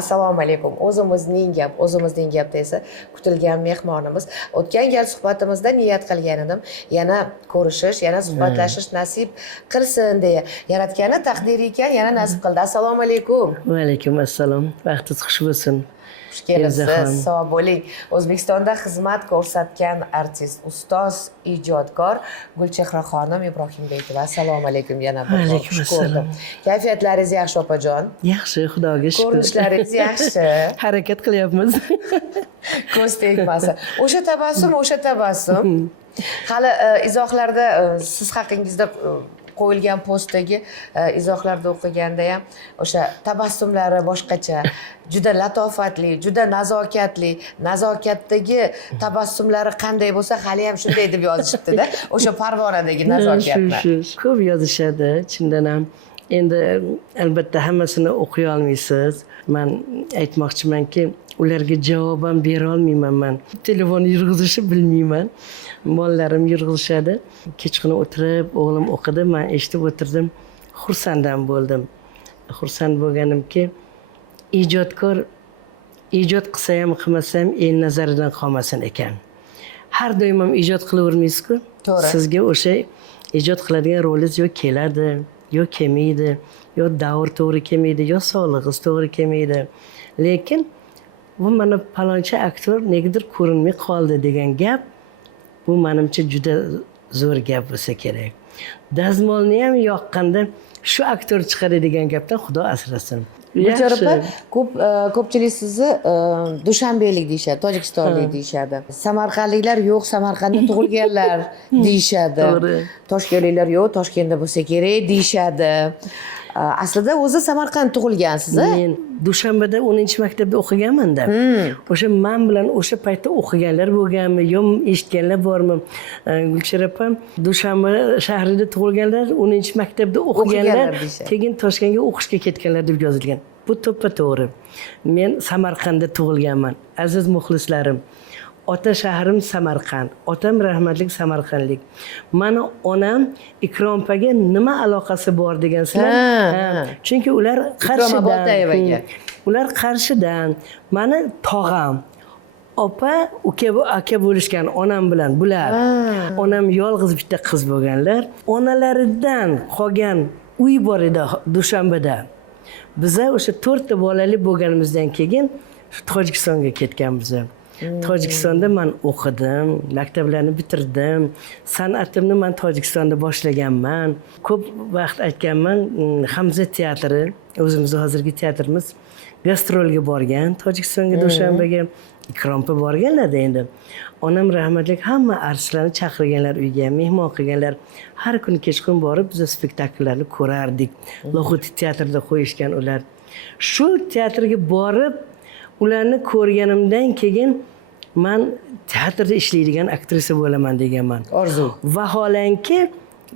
Assalomu alaykum. O'zimizning gapda esa kutilgan mehmonimiz. O'tgan gal suhbatimizda niyat qilgan edim, yana ko'rishish, yana suhbatlashish nasib qilsin deya. Yaratgani taqdiri ekan, yana nasib qildi. Assalomu alaykum. Va alaykum assalom. Vaqtingiz xush bo'lsin. Xush kelibsiz. Sog' bo'ling. O'zbekistonda xizmat ko'rsatgan artist, ustoz, ijodkor Gulchehra xonim Ibrohimbekova. Assalomu alaykum yana bir bor. Xush ko'rdim. Kayfiyatlaringiz yaxshi opajon? Yaxshi, Xudoga shukr. Ko'rinishlaringiz yaxshi. Harakat qilyapmiz. Ko'z tegmasin. O'sha tabassum. Hali izohlarda siz haqingizda qo'yilgan postdagi izohlarda o'qiganda ham o'sha tabassumlari boshqacha, juda latofatli, juda nazokatdagi tabassumlari qanday bo'lsa, hali ham shunday deb yozishibdi-da. O'sha Farg'onadagi nazokatlar. Ko'p yozishadi, chindan ham. Endi albatta hammasini o'qiy olmaysiz. Men aytmoqchimanki, ularga javob ham bera olmayman men. Telefon yurg'izishni bilmayman. Mollarim yurg'izishadi. Kechqurun o'tirib, o'g'lim o'qidi, men eshitib o'tirdim. Xursand bo'ldim. Xursand bo'lganimki, ijodkor ijod qilsa ham qilmasa ham el nazaridan qolmasin ekan. Har doim ham ijod qilavermaysiz-ku. To'g'ri. Sizga o'sha ijod qiladigan rolingiz yo keladi, yo kelmaydi, yo davr to'g'ri kelmaydi, yo sog'lig'ingiz to'g'ri kelmaydi. Lekin bu mana palonchi aktyor negadir ko'rinmay qoldi degan gap, bu menimcha juda zo'r gap bo'lsa kerak. Dazmolni ham yoqqanda shu aktyor chiqadi degan gapdan Xudo asrasin. Gulchehra, ko'pchilik sizni dushanbelik deyishadi, tojikistonlik deyishadi. Samarqandliklar yo'q, Samarqandda tug'ilganlar deyishadi. To'g'ri. Toshkentliklar yo'q, Toshkentda bo'lsa kerak deyishadi. Aslida o'zi Samarqand tug'ilgansiz, a? Men Dushanbada 10-maktabda o'qiganman-da. O'sha men bilan o'sha paytda o'qiganlar bo'lganmi, yo eshitganlar bormi? Gulchehra opam Dushanba shahrida tug'ilganlar, 10-maktabda o'qiganlar, keyin Toshkentga o'qishga ketganlar deb yozilgan. Bu to'ppa-to'g'ri. Men Samarqandda tug'ilganman. Aziz muxlislarim, ota shahrim Samarqand. Otam rahmatlik Samarqandlik. Mani onam Ikrom opaga nima aloqasi bor degansizlar? Chunki ular Qarshidan. Ular Qarshidan. Mani tog'am. Opa, aka bo'lishgan onam bilan bular. Onam yolg'iz bitta qiz bo'lganlar. Onalaridan qolgan uy bor edi Dushanbada. Biza o'sha 4 ta bolali bo'lganimizdan keyin Tojikistonga ketganmiz. Tojikistonda men o'qidim, maktablarni bitirdim. San'atimni men Tojikistonda boshlaganman. Ko'p vaqt aytganman, Hamza teatri, o'zimizning hozirgi teatrimiz gastrolga borgan, Tojikistonga Dushanbaga. Ikrom opa borganlar endi. Onam rahmatlik hamma artistlarni chaqirganlar uyga, mehmon qilganlar. Har kuni kechqurun borib biz spektakllarni ko'rardik. Loxoti teatrida qo'yishgan ular. Shu teatrga borib ularni ko'rganimdan keyin men teatrda ishlaydigan aktrisa bo'laman deganman. Orzu. Vaholanki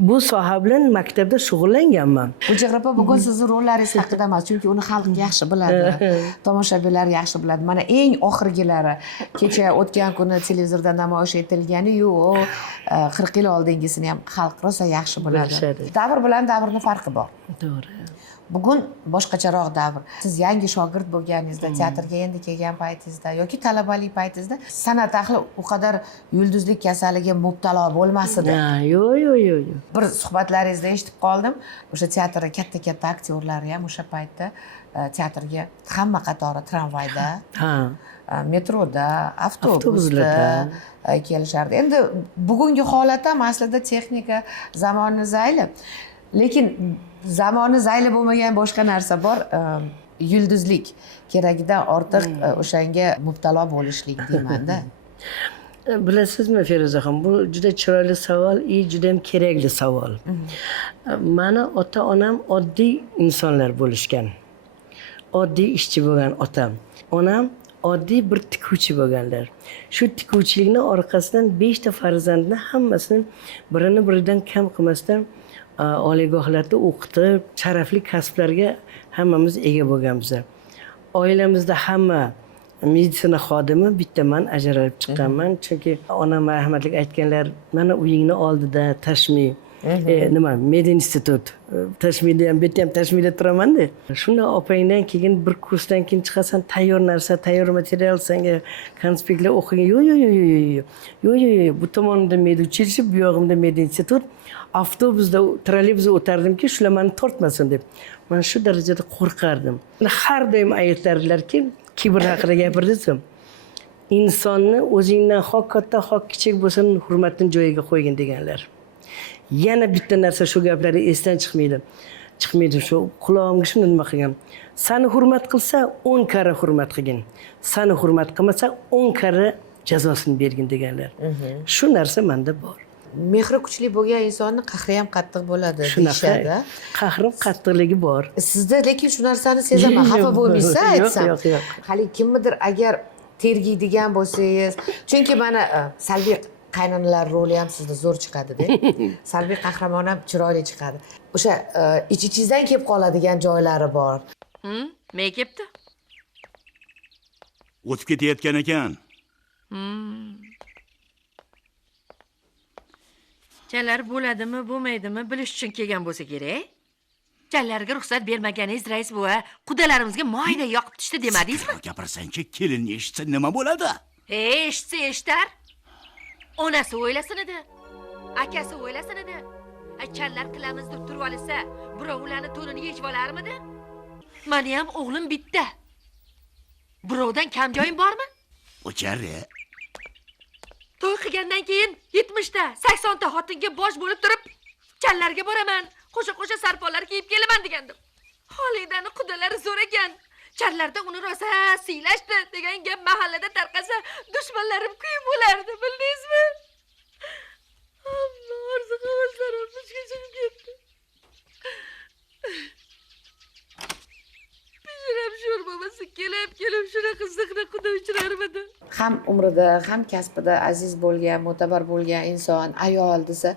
bu soha bilan maktabda shug'ullanganman. Gulchehra opa, bugun sizning rollaringiz haqida emas, chunki uni xalq yaxshi biladi. Tomoshabinlar yaxshi biladi. Mana eng oxirgilari kecha o'tgan kuni televizorda namoyish etilgani yo'q, 40 yil oldingisini ham xalq rosa yaxshi biladi. Davr bilan davrning farqi bor. To'g'ri. Bugun boshqacharoq davr. Siz yangi shogird bo'lganingizda, teatrga endi kelgan paytingizda yoki talabalik paytingizda san'at ahli u qadar yulduzlik kasaliga mubtalo bo'lmas edi. Yo'q. Bir suhbatlaringizda eshitib qoldim. O'sha teatrda katta aktyorlar ham o'sha paytda teatrga hamma qatori tramvayda, metroda, avtobusda kelishardi. Endi bugungi holat ham aslida texnika zamoni zayli. Lekin zamoni zayli bo'lmagan boshqa narsa bor. Yulduzlik keragidan ortiq o'shanga mubtalo bo'lishlik deyman-da. Bilasizmi Feruzaxon, bu juda chiroyli savol, juda ham kerakli savol. Mani ota-onam oddiy insonlar bo'lishgan. Oddiy ishchi bo'lgan otam. Onam oddiy bir tikuvchi bo'lganlar. Shu tikuvchilikni orqasidan 5 ta farzandni hammasini birini-biridan kam qilmasdan oliygohlarda o'qitib, sharafli kasblarga hammamiz ega bo'lganmiz. Oilamizda hamma meditsina xodimi, bitta men ajralib chiqqanman. Chunki onam rahmatlik aytganlar, mana uyingni oldida tashmay nima medinstitut tashmida ham bu yerda ham tashmida turamanda. Shunda opangdan keyin bir kursdan keyin chiqasan, tayyor narsa, tayyor material senga konspektlar o'qigan. Yo'q, bu tomonda medучилище, bu yog'imda medinstitut. Avtobusda, trolleybusda o'tardimki, shular meni tortmasin deb. Men shu darajada qo'rqardim. Har doim aytardilarki, kibr haqida gapirdizim. İnsonni o'zingdan xoh katta, xoh kichik bo'lsin, hurmatni joyiga qo'ygin deganlar. Yana bitta narsa shu gaplari esdan chiqmaydi. Shu qulog'imga shuni nima qilgan. Seni hurmat qilsa 10 karra hurmat qilgin. Seni hurmat qilmasa 10 karra jazosini bergin deganlar. Shu narsa menda bor. Mehri kuchli bo'lgan insonni qahri ham qattiq bo'ladi deyishadi. Qahrim qattiqligi bor. Sizda lekin shu narsani sezaman, xafa bo'lmaysiz aytsam. Yo'q. Hali kimnidir agar tergiydigan bo'lsangiz, chunki mana salbiy qaynonalar roli ham sizda zo'r chiqadi-da. Salbiy qahramon ham chiroyli chiqadi. O'sha ich-ichingizdan kelib qoladigan joylari bor. Me kelibdi? O'tib ketayotgan ekan. Jallar bo'ladimi, bo'lmaydimi bilish uchun kelgan bo'lsa kerak. Jallarga ruxsat bermaganingiz rais buva, qudalarimizga moyda yoqib tushdi demadingizmi? Gapirsanchi, kelin eshitsa nima bo'ladi? Eshitsa eshitar. Onasi o'ylasin edi. Akasi o'ylasin edi. Challar qilamiz deb turib olsa, birovlarni to'nini yechib olarmidi? Meni ham o'g'lim bitta. Birovdan kam joyim bormi? O'chari. To'y qilgandan keyin 70 ta, 80 ta xotinga bosh bo'lib turib, challarga boraman, qo'sha sarponlar kiyib kelaman degandim. Xolidani qudalari zo'r ekan. Challarda uni rosa siylashdi degan gap mahallada tarqasa, dushmanlarim kuyib bo'lardi, bildingizmi? Alloh, orzu-havaslarim ishga chiqib ketdi. Pijiram sho'r bo'lmasa, kelib shunaqa ziqna quda uchrarmidi? Ham umrida, ham kasbida aziz bo'lgan, mo'tabar bo'lgan inson, ayol desa,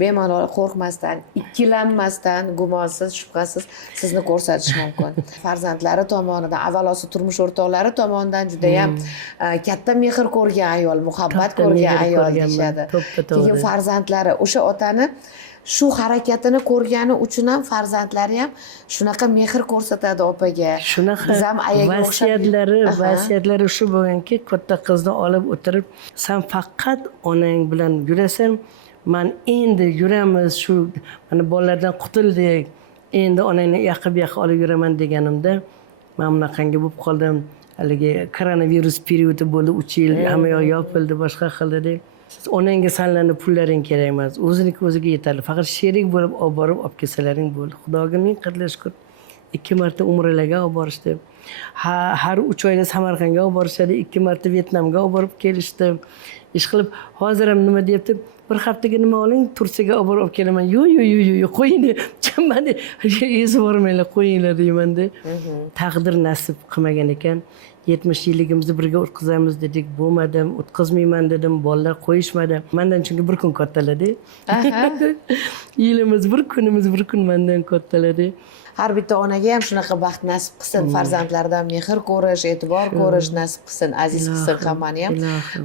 bemalol qo'rqmasdan, ikkilanmasdan, gumonsiz, shubhasiz sizni ko'rsatish mumkin. Farzandlari tomonidan, avvalosi turmush o'rtoqlari tomonidan juda ham katta mehr ko'rgan ayol, muhabbat ko'rgan ayol deyishadi. Keyin farzandlari o'sha otani shu harakatini ko'rgani uchun ham farzandlari ham shunaqa mehr ko'rsatadi opaga. Shunaqa Biz ham ayaga vasiyatlari shu bo'lganki, katta qizni olib o'tirib, sen faqat onang bilan yurasan, men endi yuramiz, shu mana bolalardan qutuldik, endi onangni yaqib olib yuraman deganimda, men bunaqangi bo'lib qoldim. Haligi koronavirus periodi bo'ldi, 3 yil hamma yoq yopildi, boshqa qildi. Onangga sanlarni pullaring kerak emas, o'ziniki o'ziga yetarli. Faqat sherik bo'lib olib borib olib kelsalaring bo'ldi. Xudoga ming qadrlar shukr. 2 marta umralarga olib borishdi. Har 3 oyda Samarqandga olib borishadi, 2 marta Vyetnamga olib borib kelishdi. Ish qilib, hozir ham nima deyapti? Bir haftaga nima oling, Tursiyaga olib borib kelaman. Yo'q, qo'ying. Chiqmadi. Esi bormanglar, qo'yinglar deyman-da. Taqdir nasib qilmagan ekan. 70 yilligimizni birga o'tkazamiz dedik, bo'lmadim, o'tkazmayman dedim, bolalar qo'yishmadi. Mendan chunki bir kun kattalar-da. Yilimiz bir kunimiz bir kun mendan kattalar-da. Har bitta onaga ham shunaqa baxt nasib qilsin, farzandlaridan mehr ko'rish, e'tibor ko'rish nasib qilsin, aziz qilsin hammani ham.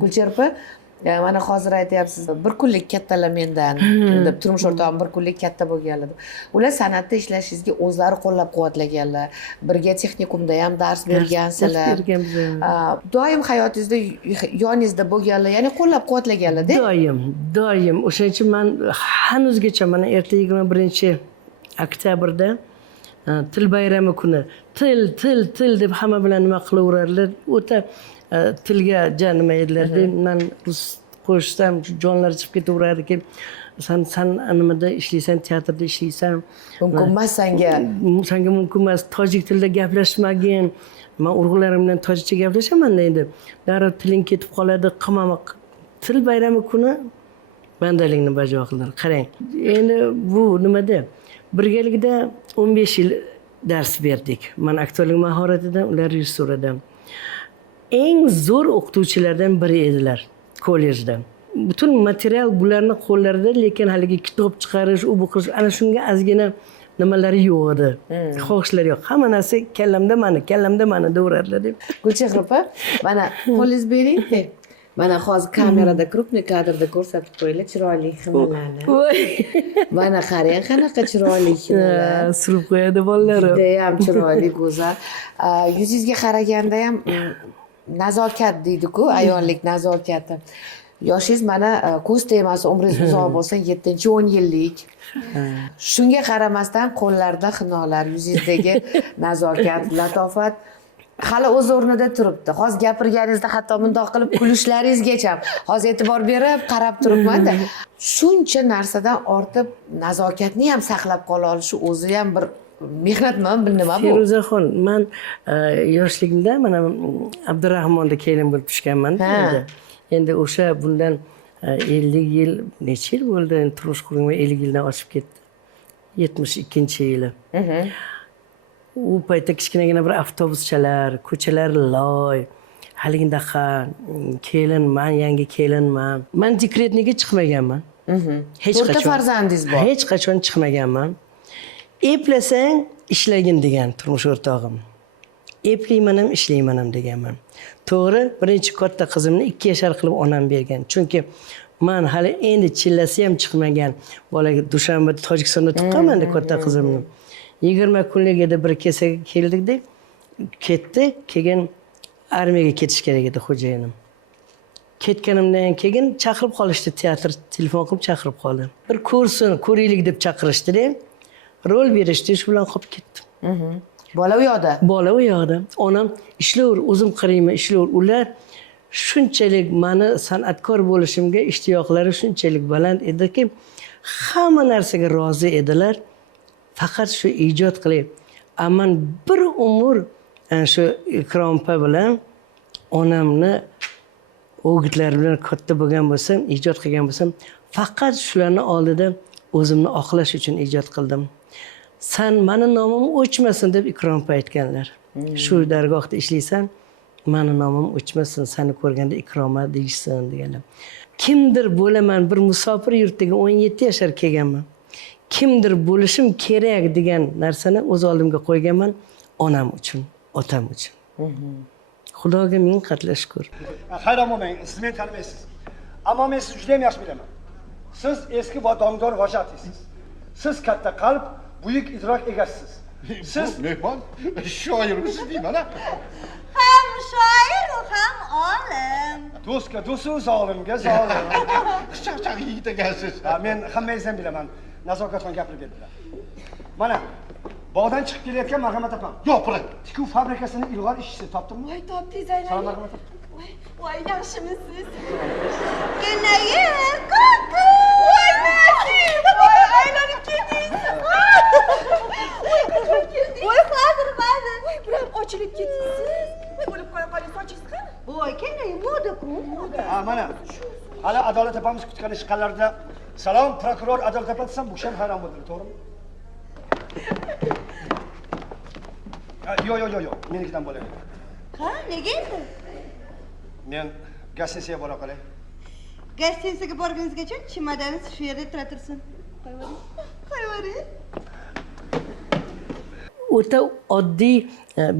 Gulchehra, mana hozir aytyapsiz, bir kunlik kattalar mendan deb, turmush o'rtog'im bir kunlik katta bo'lganlar. Ular san'atda ishlashingizga o'zlari qo'llab-quvvatlaganlar. Birga texnikumda ham dars bergansizlar. Doim hayotingizda yoningizda bo'lganlar, ya'ni qo'llab-quvvatlaganlar-da. Doim. O'shaning uchun men hanuzgacha mana erta 21-oktyabrda til bayrami kuni til deb hamma bilan nima qilaverarlar. O'ta tilga nima edilar-da, men rus qo'shsam jonlar chiqib ketaveradi-ki, sen nimada ishlaysan, teatrda ishlaysan, mumkin emas senga mumkin emas, tojik tilida gaplashmagin. Men urug'larim bilan tojikcha gaplashaman endi. Darrov tiling ketib qoladi, qilmamoq. Til bayrami kuni bandalikni bajo qildilar. Qarang. Endi bu nimada? Birgalikda 15 yil dars berdik. Men aktyorlik mahoratidan, ular rejissuradan. Eng zo'r o'qituvchilardan biri edilar kollejda. Butun material bularni qo'llarida, lekin haligi kitob chiqarish, u bu qilish, ana shunga ozgina nimalari yo'q edi. Xohishlari yo'q. Hamma narsa kallamda mana deyaveradilar deb. Gulchehra opa, mana qo'lingiz bering. Mana hozir kamerada krupniy kadrda ko'rsatib qo'yinglar chiroyli xinalarni. Voy. Mana qarang qanaqa chiroyli xinalar. Surib qo'yadi bolalarim. Judayam chiroyli, go'zal. Yuzingizga qaraganda ham nazokat deydi-ku, ayollik nazokati. Yoshingiz mana ko'z tegmasa umringiz uzoq bo'lsa 7-10 yillik. Shunga qaramasdan qo'llarda xinolar, yuzingizdagi nazokat, latofat hali o'z o'rnida turibdi. Hozir gapirganingizda hatto bundoq qilib kulishlaringizgacha hozir e'tibor berib qarab turibman-da. Shuncha narsadan ortib nazokatni ham saqlab qola olishi o'zi ham bir mehnatmi, bir nima bu? Feruzaxon, men yoshligimda mana Abdurahmonda kelin bo'lib tushganman endi. Endi o'sha bundan 50 yil, necha yil bo'ldi? Turmush qurgan 50 yildan oshib ketdi. 72-yili. U paytda kichkinagina bir avtobuschalar, ko'chalar loy, haligindaqa kelinman, yangi kelinman. Men dekretniga chiqmaganman. Hech qachon. 4 farzandingiz bor. Hech qachon chiqmaganman. Eplasang ishlagin degan turmush o'rtog'im. Eplayman ham, ishlayman ham deganman. To'g'ri, birinchi katta qizimni 2 yashar qilib onam bergan. Chunki men hali endi chillasi ham chiqmagan bolaga Dushanbada Tojikistonda tuqqanman katta qizimni. 20 kunlik edi bir kesaga keldik-da, ketdi, keyin armiyaga ketish kerak edi xo'jayinim. Ketganimdan keyin chaqirib qolishdi, teatr telefon qilib chaqirib qoldi. Bir ko'raylik deb chaqirishdi-da. Rol berishdi, shu bilan qolib ketdim. Bola u yoqda. Bola u yoqda. Onam ishlayver, o'zim qarayman, ishlayver. Ular shunchalik meni san'atkor bo'lishimga ishtiyoqlari shunchalik baland ediki, hamma narsaga rozi edilar. Faqat shu ijod qilib. Amman bir umr shu Ikrompa bilan onamni o'gitlari bilan katta bo'lgan bo'lsam, ijod qilgan bo'lsam, faqat shularni oldida o'zimni oqlash uchun ijod qildim. Sen meni nomim o'chmasin deb Ikrompa aytganlar. Shu dargohda ishlaysan, meni nomim o'chmasin, seni ko'rganda Ikroma deyishsin deganlar. Kimdir bo'laman, bir musofir yurtdagi 17 yashar kelganman. Kimdir bo'lishim kerak degan narsani o'z oldimga qo'yganman, onam uchun, otam uchun. Xudoga ming qatla shukr. Hayron bo'lmang, siz meni tanimaysiz. Ammo men sizni juda ham yaxshi bilaman. Siz eski va dongdor vojatisiz. Siz katta qalb, buyuk idrok egasisiz. Siz mehmon, shoirmisiz deyman-a? Ham shoir, ham olim. Do'stga do'stu, zolimga zolim. Charchaq yigit ekansiz. Men hammangizni ham bilaman. Nazokatxon gapirib berdilar. Mana bog'dan chiqib kelayotgan Marhamat opam. Yo'q, buni. Tikuv fabrikasining ilg'or ishchisi topdimmi? Voy, topdingiz aylanib. Salom Marhamat opa. Voy, yaxshimisiz? Kenayim, ko'ku. Voy, nasib. Voy, aylanib keldingiz. Voy, hozir. Voy, biram ochilib ketdingiz. Voy, o'lib qo'ying, sochingiz qani? Voy, kenayim, moda-ku, moda. Mana. Hali Adolat opamiz kutgan ishqalarda salom prokuror Adolat opa desam, bu ham hayron bo'ldilar, to'g'rimi? Yo'q, menikidan bo'ladi. Ha, nega endi? Men gazetasiga bora qolay. Gazetasiga borganingizgacha chemodaningiz shu yerda tura tursin. Qo'yavering. O'ta oddiy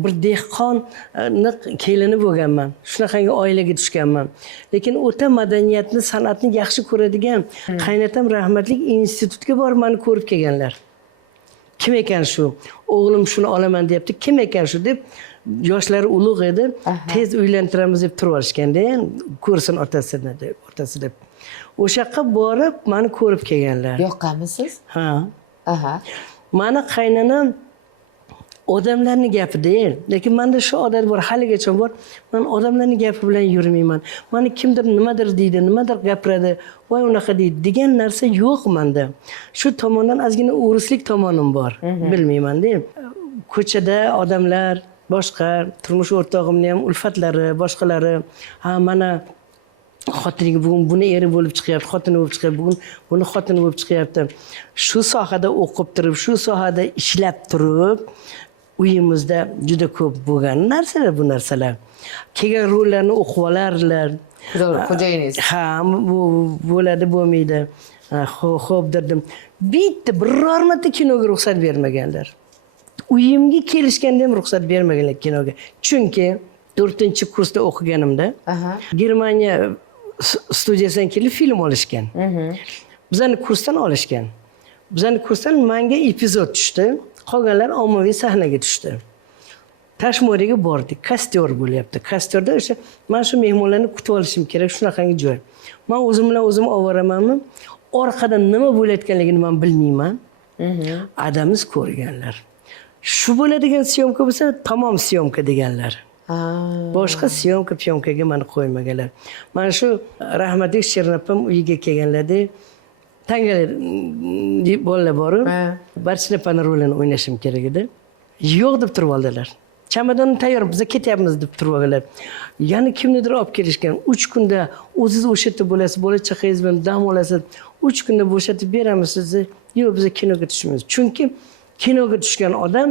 bir dehqonni kelini bo'lganman. Shunaqangi oilaga tushganman. Lekin o'ta madaniyatni, san'atni yaxshi ko'radigan qaynatam rahmatlik institutga borib meni ko'rib kelganlar. Kim ekan shu? O'g'lim shuni olaman deyapti. Kim ekan shu deb yoshlari ulug' edi. Tez uylantiramiz deb turib olishganda, ko'rsin otasini deb. O'sha yoqqa borib meni ko'rib kelganlar. Yoqqanmisiz? Ha. Aha. Meni qaynonam odamlarning gapida, lekin menda shu odat bor, haligacha bor. Men odamlarning gapi bilan yurmayman. Meni kimdir nimadir deydi, nimadir gapiradi, voy unaqa deydi degan narsa yo'q menda. Shu tomondan ozgina o'rislik tomonim bor. Bilmayman-da. Ko'chada odamlar boshqa, turmush o'rtog'imning ham ulfatlari, boshqalari, ha mana xotiniga bugun buni eri bo'lib chiqyapti, xotini bo'lib chiqyapti, bugun buni xotini bo'lib chiqyapti. Shu sohada o'qib turib, shu sohada ishlab turib, uyimizda juda ko'p bo'lgan narsalar bu narsalar. Kelgan rollarni o'qib olarlar. Xo'jayingiz. Ha, bu bo'ladi, bo'lmaydi. Xo'p dedim. Bitta biror marta kinoga ruxsat bermaganlar. Uyimga kelishganda ham ruxsat bermaganlar kinoga. Chunki 4-kursda o'qiganimda Germaniya studiyasidan kelib film olishgan. Bizani kursdan olishgan. Bizani kursdan menga epizod tushdi. Qolganlar ommaviy sahnaga tushdi. Tashmoriga bordik. Kastyor bo'lyapti. Kastyorda o'sha men shu mehmonlarni kutib olishim kerak, shunaqangi joy. Men o'zim bilan o'zim ovoramanmi? Orqada nima bo'layotganligini men bilmayman. Adamiz ko'rganlar. Shu bo'ladigan syomka bo'lsa, tamom syomka deganlar. Boshqa syomka-pyomkaga meni qo'ymaganlar. Mana shu rahmatli Shernapam uyiga kelganlarda tangalar bolalar bor-ku, Barchinapani rolini o'ynashim kerak edi. Yo'q deb turib oldilar. Chamadonni tayyor, biz ketyapmiz deb turib olganlar. Yana kimnidir olib kelishgan. 3 kunda o'zingiz o'sha yerda bo'lasiz, bola chaqangiz bilan dam olasiz. 3 kunda bo'shatib beramiz sizni. Yo'q, biz kinoga tushmaymiz. Chunki kinoga tushgan odam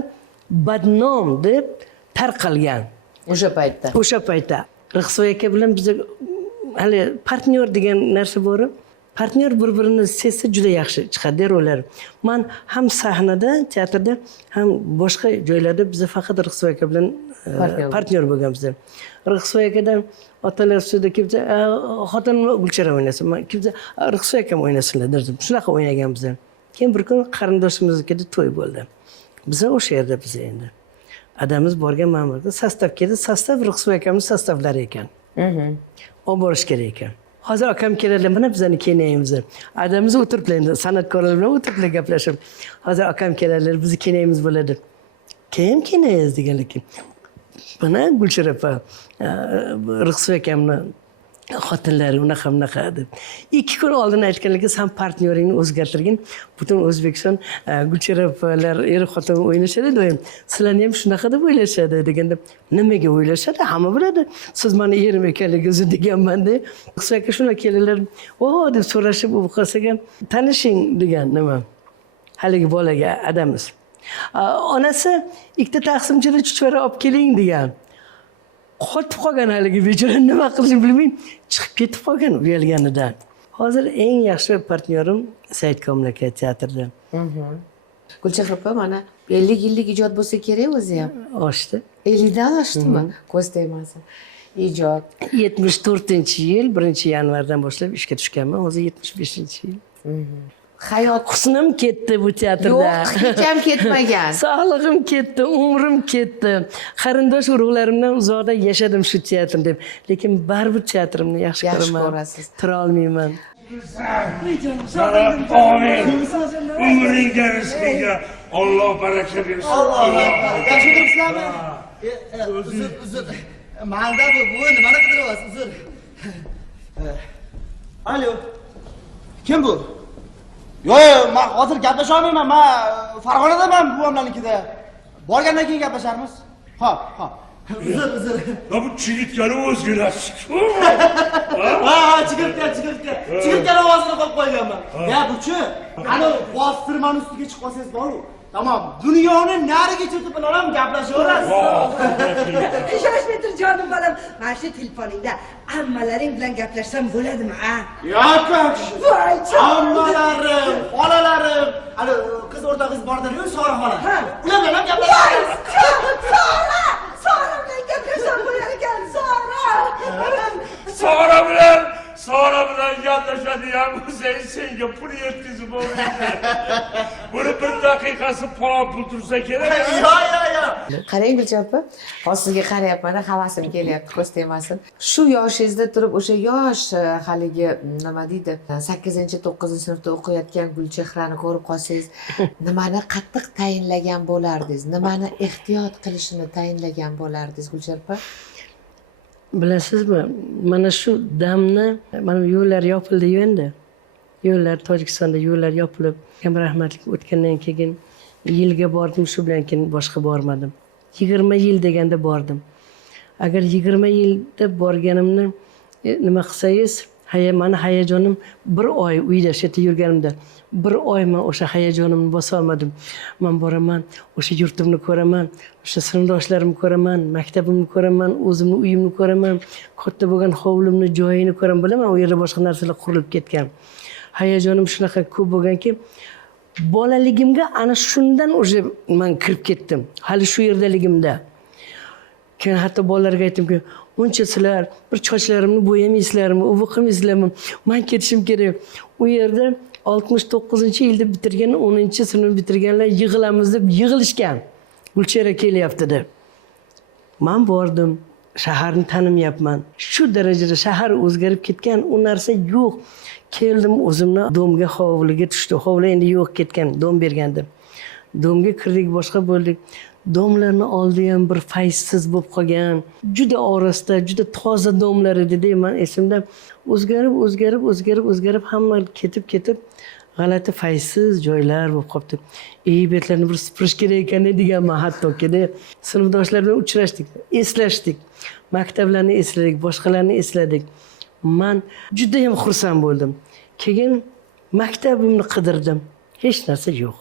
badnom deb tarqalgan. O'sha paytda. O'sha paytda Rixsoy aka bilan biz hali partnyor degan narsa bor. Partnyor bir-birini sezsa juda yaxshi chiqadi rollar. Men ham sahnada, teatrda, ham boshqa joylarda biz faqat Rixsoy aka bilan partnyor bo'lganmiz. Rixsoy akadan otalar ustida kelib, xotin Gulchara o'ynasa, men kelib Rixsoy akam o'ynasinlar dedim. Shunaqa o'ynaganmiz. Keyin bir kun qarindoshimiznikida to'y bo'ldi. Biz o'sha yerda biz endi adamiz borgan ma'murda sostav keldi. Sostav Rixsoy akamning sostavlari ekan. Olib borish kerak ekan. Hozir akam keladilar, mana bizani kenayimiz. Adamiz o'tiriblar endi, san'atkorlar bilan o'tiriblar gaplashib. Hozir akam keladilar, bizni kenayimiz bo'ladi. Kim kenayingiz deganlar kim? Mana Gulchara opa, Rixsoy akamni xotinlari unaqa deb. 2 kun oldin aytganlarga sen partnyoringni o'zgartirgin. Butun O'zbekiston Gulchara opalar er-xotin o'ynashadi doim. Sizlarni ham shunaqa deb o'ylashadi deganda, nimaga o'ylashadi? Hamma biladi. Siz meni erim ekanligingizni deganman-da. Rixsoy aka shuna keldilar. "O" deb so'rashib, u qilsaga tanishing degan nima? Haligi bolaga adamiz. Onasi ikkita taqsimchida chuchvara olib keling degan. Qotib qolgan haligi bechora nima qilishini bilmay chiqib ketib qolgan uyalganidan. Hozir eng yaxshi partnyorim Said Komil aka teatrda. Gulchehra opa, mana 50 yillik ijod bo'lsa kerak o'zi ham. Oshdi. 50 dan oshdimi? Ko'z tegmasin. Ijod 74-yil 1-yanvardan boshlab ishga tushganman. Hozir 75-yil. Hayot Husnim ketdi bu teatrda. yo'q, hech ham ketmagan. Sog'lig'im ketdi, umrim ketdi. Qarindosh urug'larimdan uzoqda yashadim shu teatrda deb. Lekin baribir teatrimni yaxshi ko'raman. ko'rasiz. Tura olmayman. Amin. Umringga, rizqingga Alloh baraka bersin. Yaxshi o'tiribsizlarmi? Uzr. Manda bu nimani qidiryapsiz? Uzr. Alo. Kim bu? Yo'q, men hozir gaplasha olmayman. Men Farg'onadaman, buvamlarnikida. Borgandan keyin gaplasharmiz. Xo'p. Uzr. Ya bu chigirtkani o'zgarasiz-ku. Ha, chigirtkani ovozini qo'yib qo'yganman. Ya buchi, ana bostirmani ustiga chiqib qolsangiz bor-ku. Tamam, dunyoni narigacha o'tib bilan gaplashaverasiz. Shoshmay tur jonim bolam. Mana shu telefoningda ammalaring bilan gaplashsam bo'ladimi, ha? Yo'q. Ammalarim, bolalarim, ana qiz o'rtog'ingiz bordilar-ku, Sora xola. Ular bilan gaplashasiz. Sora bilan gaplashsam bo'lar ekan, Sora bilan gaplashadigan bo'lsang, senga pul yetkazib bo'lmaydi. Buni 1 daqiqasi pul tursa kerak. Yo'q. Qarang Gulchehra opa, hozir sizga qarayapman, havasim kelyapti, ko'z tegmasin. Shu yoshingizda turib, o'sha yosh haligi nima deydi, 8-9-sinfda o'qiyotgan Gulchehrani ko'rib qolsangiz, nimani qattiq tayinlagan bo'lardingiz? Nimani ehtiyot qilishini tayinlagan bo'lardingiz Gulchehra opa? Bilasizmi, mana shu damni, mana yo'llar yopildi-yu endi. Yo'llar Tojikistonda yo'llar yopilib, ham rahmatlik o'tgandan keyin yilga bordim, shu bilan keyin boshqa bormadim. 20 yil deganda bordim. Agar 20 yilda borganimni nima qilsangiz, mani hayajonim 1 oy uyda shetda yurganimda 1 oy men o'sha hayajonimni bosa olmadim. Men boraman, o'sha yurtimni ko'raman, o'sha sinfdoshlarimni ko'raman, maktabimni ko'raman, o'zimni uyimni ko'raman, katta bo'lgan hovlimni, joyini ko'raman. Bilaman, u yerda boshqa narsalar qurilib ketgan. Hayajonim shunaqa ko'p bo'lganki, bolaligimga ana shundan o'sha men kirib ketdim. Hali shu yerdaligimda. Keyin hatto bolalarga aytdimki, uncha sizlar bir sochlarimni bo'yamaysizlarmi, u qilmaysizlarmi? Men ketishim kerak. U yerda 69-yilda bitirgan, 10-sinf bitirganlar yig'ilamiz deb yig'ilishgan. Gulchehra kelyapti deb. Men bordim. Shaharni tanimayapman. Shu darajada shahar o'zgarib ketgan, u narsa yo'q. Keldim o'zimni domga hovliga tushdi. Hovli endi yo'q ketgan, dom bergandim. Domga kirdik, boshqa bo'ldik. Domlarni oldi ham bir fayzsiz bo'lib qolgan. Juda orasida, juda toza domlar edi. Men esimda o'zgarib hamma ketib g'alati fayzsiz joylar bo'lib qolibdi. Betlarni bir supurish kerak ekan deganman hattoki. Sinfdoshlar bilan uchrashdik, eslashdik. Maktablarni esladik, boshqalarni esladik. Men juda ham xursand bo'ldim. Keyin maktabimni qidirdim. Hech narsa yo'q.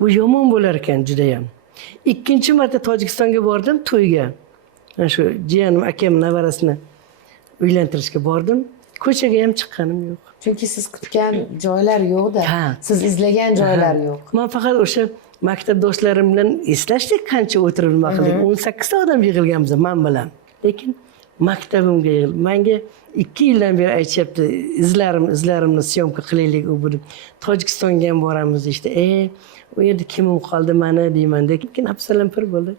Bu yomon bo'lar ekan juda ham. Ikkinchi marta Tojikistonga bordim to'yga. Mana shu jiyanim akam nevarasini uylantirishga bordim. Ko'chaga ham chiqqanim yo'q. Chunki siz kutgan joylar yo'q-da. Siz izlagan joylar yo'q. Men faqat o'sha maktabdoshlarim bilan eslashdik, qancha o'tirib nima qildik. 18 ta odam yig'ilganmiz men bilan. Lekin maktabimga yig'ilib, menga 2 yildan beri aytishyapti, izlarimni syomka qilaylik u bo'lib. Tojikistonga ham boramiz işte. U yerda kimim qoldi meni deyman, lekin absalampir bo'ldi.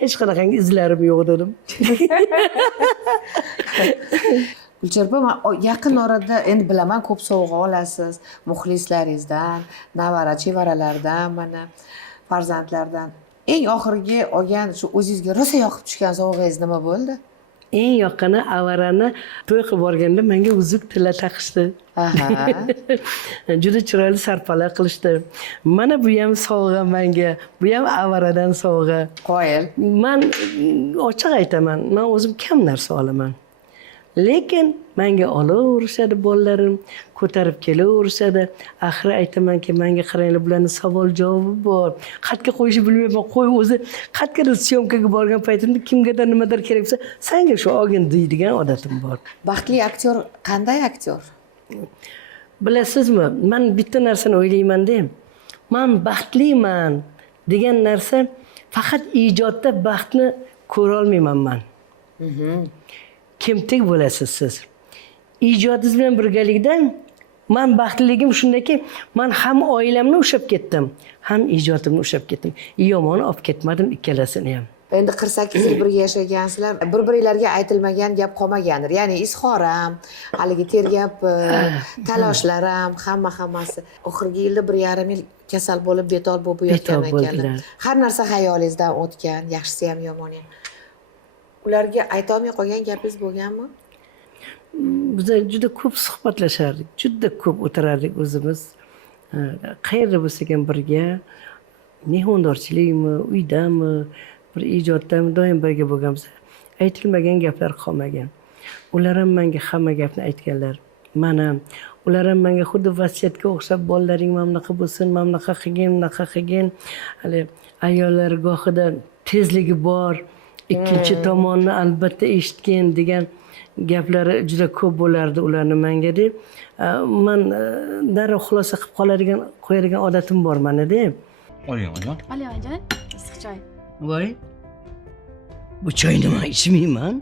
Hech qanaqangi izlarim yo'q dedim. Gulchehra opa, yaqin orada endi bilaman ko'p sovg'a olasiz muxlislaringizdan, nevara-chevaralardan, mana farzandlardan. Eng oxirgi olgan shu o'zingizga rosa yoqib tushgan sovg'angiz nima bo'ldi? Eng yoqqani avarani to'y qilib borganda menga uzuk tilla taqishdi. Juda chiroyli sarpalar qilishdi. Mana bu ham sovg'a menga, bu ham avaradan sovg'a. Qoyil. Men ochiq aytaman, men o'zim kam narsa olaman. Lekin menga olaverishadi bolalarim, ko'tarib kelaverishadi. Axir aytamanki, menga qaranglar, bularning savol javobi bor. Xatga qo'yishni bilmayman. Qo'y o'zi xatga syomkaga borgan paytimda kimgadir nimadir kerak bo'lsa, senga shu olgin deydigan odatim bor. Baxtli aktyor qanday aktyor? Bilasizmi, men bitta narsani o'ylayman-da. Men baxtliman degan narsa faqat ijodda baxtni ko'ra olmayman men. Kimtik bo'lasiz siz. Ijodingiz bilan birgalikda men baxtliligim shundaki, men ham oilamni ushlab ketdim, ham ijodimni ushlab ketdim. Yomon olib ketmadim ikkalasini ham. Endi 48 yil birga yashagansizlar, bir-biringlarga aytilmagan gap qolmagandir. Ya'ni izhor ham, haligi tergab talashlar ham, hammasi. Oxirgi yilda 1,5 yil kasal bo'lib, betol bo'lib yotgan ekanlar. Har narsa xayolingizdan o'tgan, yaxshisi ham, yomoni ham. Ularga aytolmay qolgan gapingiz bo'lganmi? Biz juda ko'p suhbatlashardik, juda ko'p o'tirardik o'zimiz. Qayerda bo'lsak ham birga, mehmondorchilikmi, uydami, bir ijoddami doim birga bo'lganmiz. Aytilmagan gaplar qolmagan. Ular ham menga hamma gapni aytganlar. Men ham ular ham menga xuddi vasiyatga o'xshab, bolalaring mamlaqa bo'lsin, mamlaqa qilgin. Hali ayollar gohida tezligi bor. Ikkinchi tomonni albatta eshitgan degan gaplari juda ko'p bo'lardi ularni menga deb. Men darrov xulosa qilib qo'yadigan odatim bor menda. Oling. Oling, issiq choy. Voy. Bu choyni men ichmayman.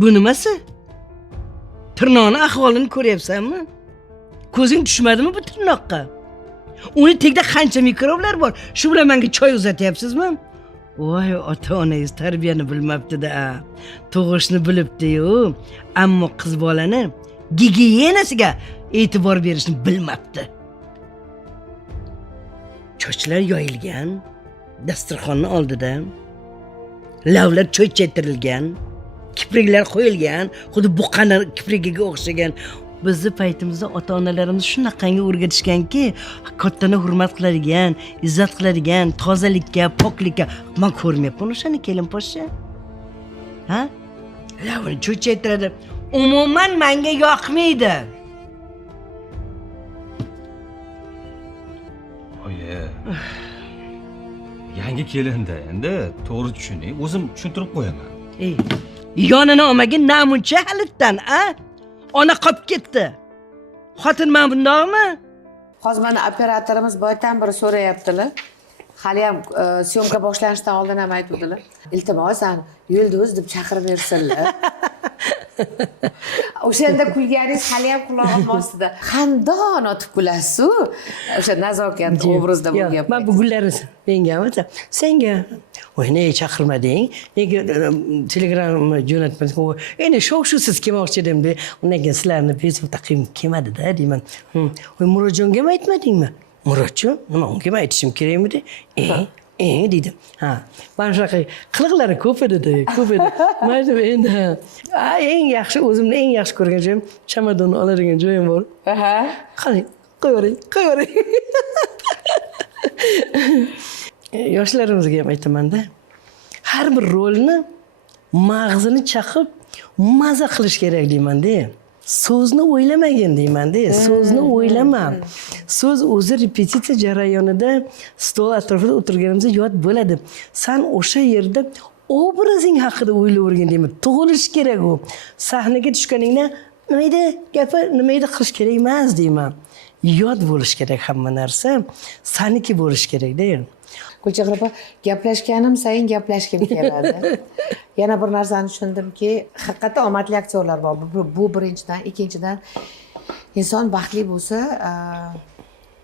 Bu nimasi? Tirnoqni ahvolini ko'ryapsanmi? Ko'zing tushmadimi bu tirnoqqa? Uni tagida qancha mikroblar bor? Shu bilan menga choy uzatyapsizmi? Voy, ota-onangiz tarbiyani bilmabdi-da. Tug'ishni bilibdi-yu, ammo qiz bolani gigiyenasiga e'tibor berishni bilmabdi. Chochlar yoyilgan, dasturxonning oldida, lavlar cho'chaytirilgan, kipriklar qo'yilgan, xuddi buqani kiprigiga o'xshagan. Bizni paytimizda ota-onalarimiz shunaqangi o'rgatishganki, kattani hurmat qiladigan, izzat qiladigan, tozalikka, poklikka. Men ko'rmayapman o'shani kelin poshsha. Ha? Lavni cho'chaytiradi. Umuman menga yoqmaydi. Oyi. Yangi kelinda endi to'g'ri tushuning, o'zim tushuntirib qo'yaman. Yonini olmagin namuncha halitdan, a? Ona qolib ketdi. Xotin men bundoqmi? Hozir mana operatorimiz boydan biri so'rayaptilar. hali ham syomka boshlanishdan oldin ham aytuvdilar. Iltimos, Yulduz deb chaqirib bersinlar. O'shanda kulganingiz hali ham qulog'im ostida. Qandoq otib kulasiz-ku. O'sha nazokat obrazda bo'lgan. Men bu gullarni mengami, senga ne chaqirmading, nega telegramma jo'natmading? Endi shusiz kelmoqchi edim-da, undan keyin sizlarni Facebookda kelmadi-da deyman. Murodjonga aytmadingmi? Murodjon, nima unga aytishim kerakmidi? Dedim. Mana shunaqa qiliqlari ko'p edi-da, ko'p edi. Mana endi eng yaxshi, o'zimni eng yaxshi ko'rgan joyim chamadonni oladigan joyim bor. Qarang, qo'yavering. Yoshlarimizga ham aytaman-da. Har bir rolni mag'zini chaqib maza qilish kerak deyman-da. So'zni o'ylamagin deyman-da. So'zni o'ylama. So'z o'zi repetitsiya jarayonida stol atrofida o'tirganimizda yod bo'ladi. Sen o'sha yerda obrazing haqida o'ylayvergin deyman. Tug'ilish kerak u. Sahnaga tushganingda nima edi gapi, nima edi qilish kerak emas deyman. Yod bo'lish kerak hamma narsa. Saniki bo'lish kerak-da. Gulchehra opa, gaplashganim sayin gaplashgim keladi. Yana bir narsani tushundimki, haqiqatda omadli aktyorlar bor. Bu birinchidan, ikkinchidan inson baxtli bo'lsa,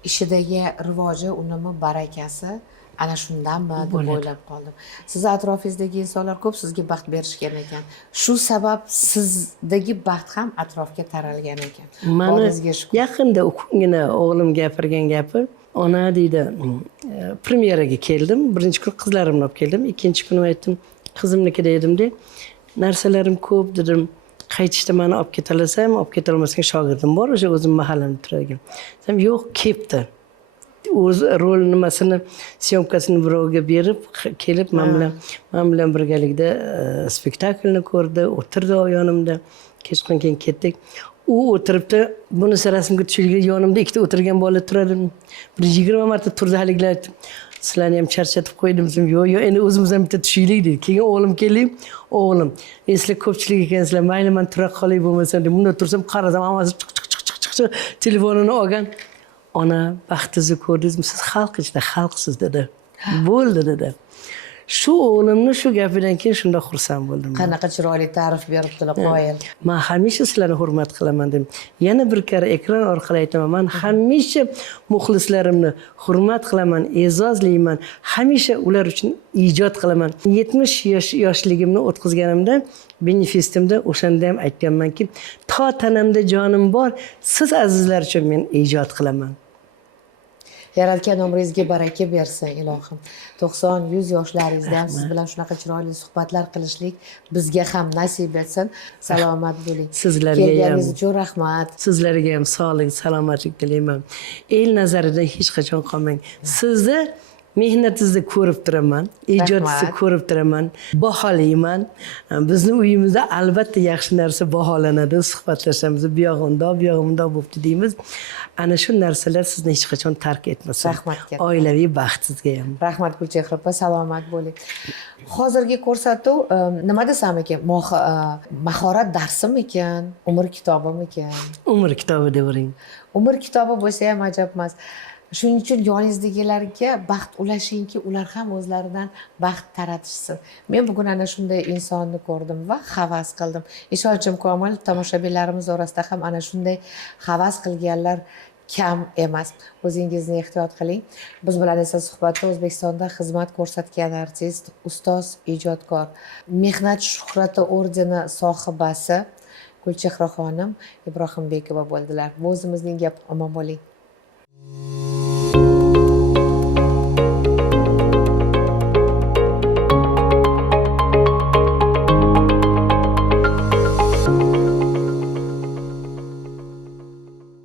ishidagi rivoji, unumi, barakasi ana shundanmi deb o'ylab qoldim. Siz atrofingizdagi insonlar ko'p sizga baxt berishgan ekan. Shu sabab sizdagi baxt ham atrofga taralgan ekan. Mana yaqinda o'qingina o'g'lim gapirgan gapi, ona deydi, premyeraga keldim. Birinchi kun qizlarimni olib keldim. Ikkinchi kun aytdim, qizimnikida edim-da. Narsalarim ko'p dedim. Qaytishda meni olib ketalasam, olib ketolmasam shogirdim bor, o'sha o'zim mahallamda turadigan. Sen yo'q, kelibdi. O'z rol nimasini, syomkasini birovga berib, kelib men bilan birgalikda spektaklni ko'rdi, o'tirdi yonimda. Kechqurun keyin ketdik. U o'tiribdi, bunisi rasmga tushilgan yonimda ikkita o'tirgan bola turadi. Bir 20 marta turdi haligilar aytdim. Sizlarni ham charchatib qo'ydim. Yo'q, endi o'zimiz ham bitta tushaylik dedi. Keyin o'g'lim keldi. O'g'lim, sizlar ko'pchilik ekansizlar, mayli men tura qolay bo'lmasam deb bunda tursam, qarasam hammasi chiq telefonini olgan. Ona, baxtingizni ko'rdingizmi? Siz xalq ichida xalqsiz dedi. Bo'ldi dedi. Shu o'g'limni shu gapidan keyin shunda xursand bo'ldim. Qanaqa chiroyli ta'rif beribdilar, qoyil. Men hamisha sizlarni hurmat qilaman dedim. Yana bir karra ekran orqali aytaman, men hamisha muxlislarimni hurmat qilaman, e'zozlayman. Hamisha ular uchun ijod qilaman. 70 yoshligimni o'tkazganimda Benefistimda o'shanda ham aytganmanki, to tanamda jonim bor, siz azizlar uchun men ijod qilaman. Yaratgan umringizga baraka bersin, ilohim. 90-100 yoshlaringizda ham siz bilan shunaqa chiroyli suhbatlar qilishlik bizga ham nasib etsin. Salomat bo'ling. Sizlarga ham. Kelganingiz uchun rahmat. Sizlarga ham sog'lik, salomatlik tilayman. El nazarida hech qachon qolmang. Sizni mehnatingizni ko'rib turaman, ijodingizni ko'rib turaman, baholayman. Bizni uyimizda albatta yaxshi narsa baholanadi, suhbatlashamiz, bu yo'q undoq, bu yo'q undoq bo'pti deymiz. Ana shu narsalar sizni hech qachon tark etmasin. Rahmat katta. Oilaviy baxt sizga ham. Rahmat Gulchehra opa, salomat bo'ling. Hozirgi ko'rsatuv nima desam ekan, mahorat darsimi ekan, umr kitobimi ekan? Umr kitobi devering. Umr kitobi bo'lsa ham ajab emas. Shuning uchun yoningizdagilarga baxt ulashingki, ular ham o'zlaridan baxt taratishsin. Men bugun ana shunday insonni ko'rdim va havas qildim. Ishonchim komil, tomoshabinlarimiz orasida ham ana shunday havas qilganlar kam emas. O'zingizni ehtiyot qiling. Biz bilan esa suhbatda O'zbekistonda xizmat ko'rsatgan artist, ustoz, ijodkor, mehnat shuhrati ordeni sohibasi Gulchehra xonim Ibrohimbekova bo'ldilar. Bu o'zimizning gap. Omon bo'ling.